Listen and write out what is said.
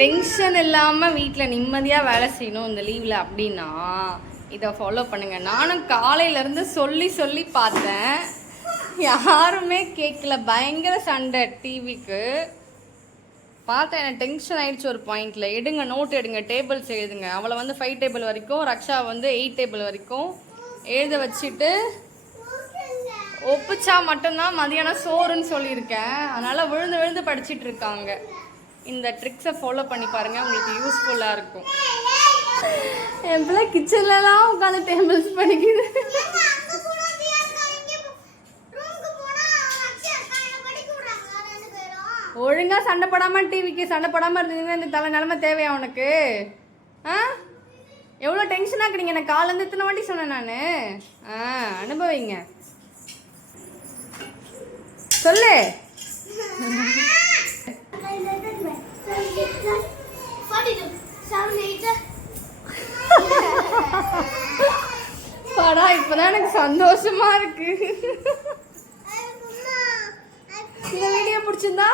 Tension இல்லாமல் வீட்டில் நிம்மதியாக வேலை செய்யணும் இந்த லீவில் அப்படின்னா இதை ஃபாலோ பண்ணுங்கள். நானும் காலையிலேருந்து சொல்லி சொல்லி பார்த்தேன், யாருமே கேட்கல. பயங்கர சண்டை டிவிக்கு. பார்த்தேன், எனக்கு டென்ஷன் ஆகிடுச்சு ஒரு பாயிண்டில். எடுங்க, நோட் எடுங்க, டேபிள்ஸ் எழுதுங்க. அவளை வந்து 5 டேபிள் வரைக்கும், ரக்ஷா வந்து 8 டேபிள் வரைக்கும் எழுத வச்சுட்டு ஒப்பிச்சா மட்டும்தான் மதியானம் சோறுன்னு சொல்லியிருக்கேன். அதனால் விழுந்து விழுந்து படிச்சுட்டு இருக்காங்க. இந்த ட்ரிக்ஸை ஃபாலோ பண்ணி பாருங்கள், உங்களுக்கு யூஸ்ஃபுல்லாக இருக்கும். என் பிள்ளை கிச்சன்லலாம் உட்காந்து டேபிள்ஸ் படிக்குது. ஒழுங்காக சண்டை போடாமல் டிவிக்கு சண்டை போடாமல் இருந்தீங்கன்னா இந்த நிலமை தேவையா உனக்கு? எவ்வளோ டென்ஷனாக இருக்கிறீங்க. எனக்கு காலேருந்து இத்தனை வாட்டி சொன்னேன் நான். அனுபவிங்க. சொல்லு. படா, இப்பதான் எனக்கு சந்தோஷமா இருக்கு. இந்த வீடியோ பிடிச்சிருந்தா